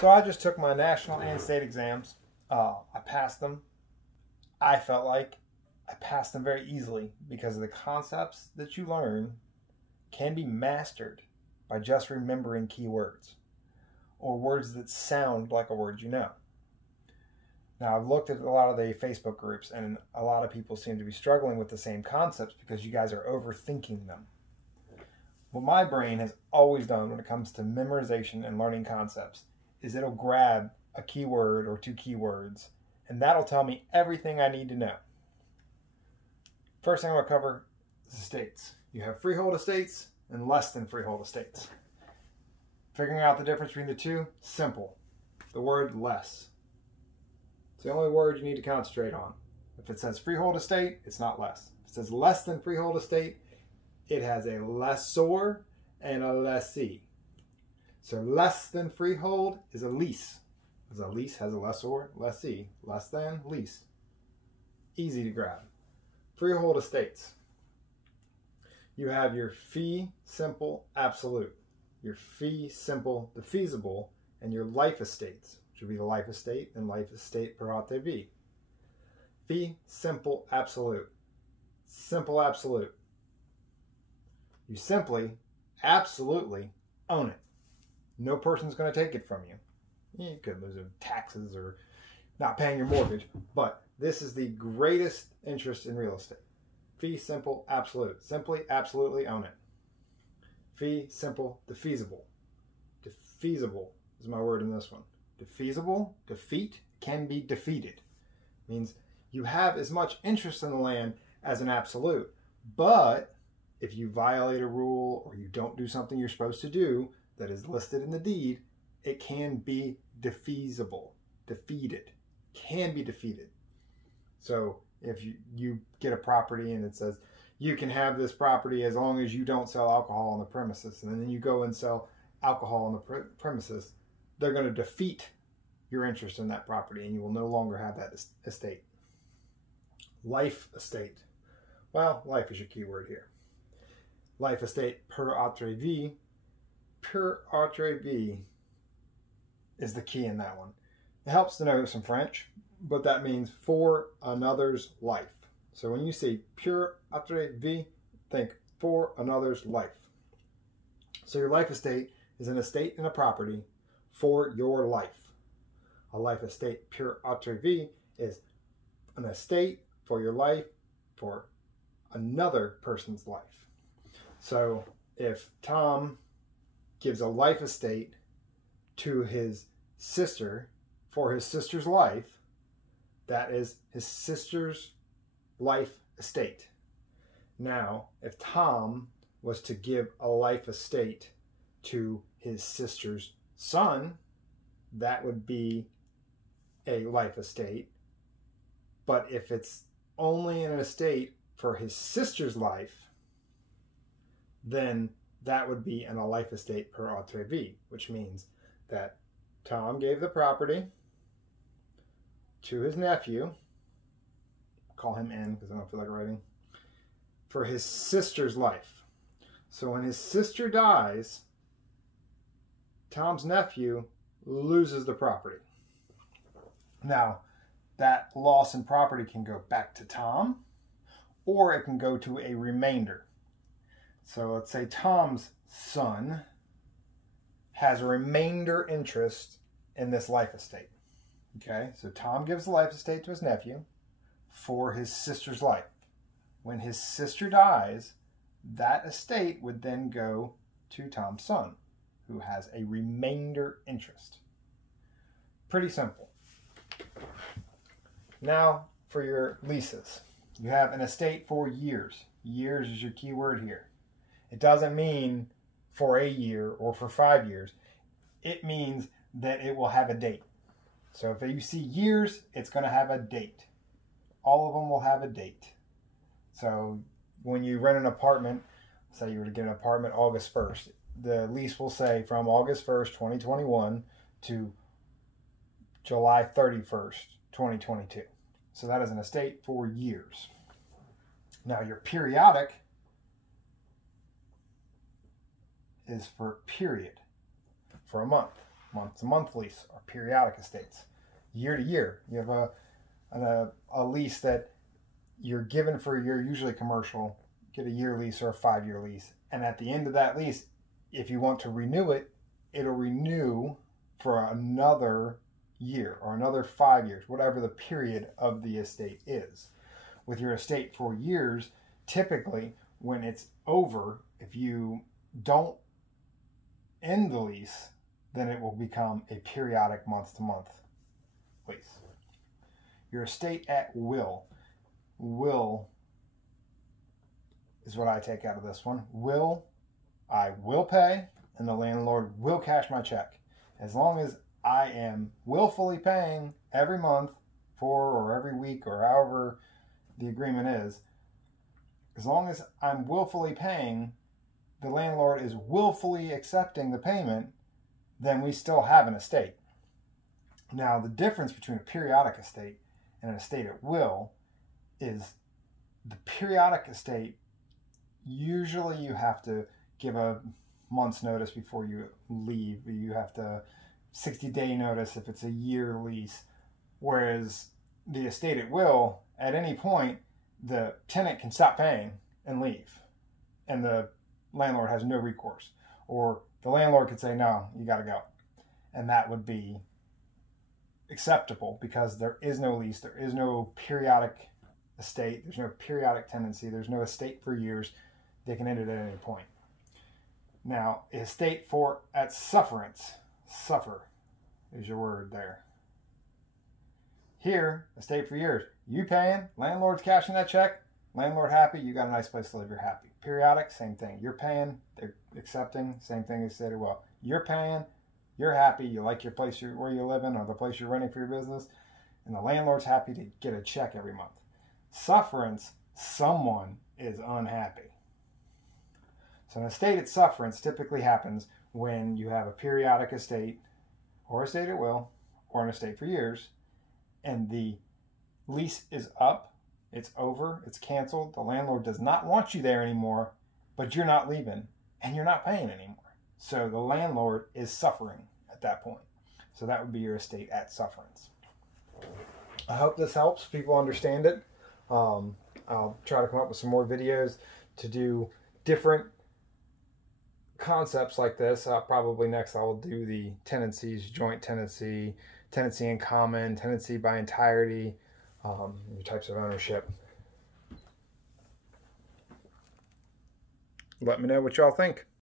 So I just took my national and state exams. I passed them. I felt like I passed them very easily because the concepts that you learn can be mastered by just remembering key words or words that sound like a word you know. Now, I've looked at a lot of the Facebook groups, and a lot of people seem to be struggling with the same concepts because you guys are overthinking them. What my brain has always done when it comes to memorization and learning concepts is it'll grab a keyword or two keywords, and that'll tell me everything I need to know. First thing I'm going to cover is estates. You have freehold estates and less than freehold estates. Figuring out the difference between the two, simple. The word less. It's the only word you need to concentrate on. If it says freehold estate, it's not less. If it says less than freehold estate, it has a lessor and a lessee. So less than freehold is a lease. Because a lease has a lessor, lessee. Less than, lease. Easy to grab. Freehold estates. You have your fee simple absolute, your fee simple defeasible, and your life estates, which would be the life estate and life estate per autre v. Fee simple absolute. Simple absolute. You simply, absolutely own it. No person's going to take it from you. You could lose taxes or not paying your mortgage, but this is the greatest interest in real estate. Fee simple absolute. Simply, absolutely own it. Fee simple defeasible. Defeasible is my word in this one. Defeasible, defeat, can be defeated. Means you have as much interest in the land as an absolute, but if you violate a rule or you don't do something you're supposed to do that is listed in the deed, it can be defeasible, defeated, can be defeated. So if you get a property and it says, you can have this property as long as you don't sell alcohol on the premises, and then you go and sell alcohol on the premises, they're going to defeat your interest in that property and you will no longer have that estate. Life estate. Well, life is your keyword here. Life estate per autre v. Per autre v is the key in that one. It helps to know some French, but that means for another's life. So when you say per autre v, think for another's life. So your life estate is an estate in a property for your life. A life estate per autre v is an estate for your life for another person's life. So if Tom gives a life estate to his sister for his sister's life, that is his sister's life estate. Now, if Tom was to give a life estate to his sister's son, that would be a life estate. But if it's only an estate for his sister's life, then that would be a life estate per autre v, which means that Tom gave the property to his nephew, call him N because I don't feel like writing, for his sister's life. So when his sister dies, Tom's nephew loses the property. Now, that loss in property can go back to Tom, or it can go to a remainder. So let's say Tom's son has a remainder interest in this life estate. Okay, so Tom gives the life estate to his nephew for his sister's life. When his sister dies, that estate would then go to Tom's son, who has a remainder interest. Pretty simple. Now for your leases. You have an estate for years. Years is your key word here. It doesn't mean for a year or for 5 years. It means that it will have a date. So if you see years, it's going to have a date. All of them will have a date. So when you rent an apartment, say you were to get an apartment August 1st, the lease will say from August 1st, 2021 to July 31st, 2022. So that is an estate for years. Now your periodic is for period, for a month. month-to-month lease, or periodic estates. Year to year, you have a lease that you're given for a year, usually commercial, get a year lease or a 5-year lease. And at the end of that lease, if you want to renew it, it'll renew for another year or another 5 years, whatever the period of the estate is. With your estate for years, typically when it's over, if you don't end the lease, then it will become a periodic month-to-month lease. Your estate at will. Will is what I take out of this one. I will pay, and the landlord will cash my check. As long as I am willfully paying every month or every week or however the agreement is, as long as I'm willfully paying, the landlord is willfully accepting the payment, then we still have an estate. Now, the difference between a periodic estate and an estate at will is the periodic estate, usually you have to give a month's notice before you leave. You have to 60-day notice if it's a year lease. Whereas the estate at will, at any point, the tenant can stop paying and leave, and the landlord has no recourse. Or the landlord could say, no, you got to go. And that would be acceptable because there is no lease, there is no periodic estate, there's no periodic tenancy, there's no estate for years. They can end it at any point. Now, estate for at sufferance. Suffer is your word there. Here, estate for years. You paying, landlord's cashing that check, landlord happy, you got a nice place to live, you're happy. Periodic, same thing. You're paying, they're accepting, same thing as stated well. You're paying, you're happy, you like your place where you live in or the place you're renting for your business, and the landlord's happy to get a check every month. Sufferance, someone is unhappy. So an estate at sufferance typically happens when you have a periodic estate or estate at will or an estate for years, and the lease is up, it's over, it's canceled, the landlord does not want you there anymore, but you're not leaving and you're not paying anymore. So the landlord is suffering at that point. So that would be your estate at sufferance. I hope this helps people understand it. I'll try to come up with some more videos to do different concepts like this. Probably next I will do the tenancies, joint tenancy, tenancy in common, tenancy by entirety, your types of ownership. Let me know what y'all think.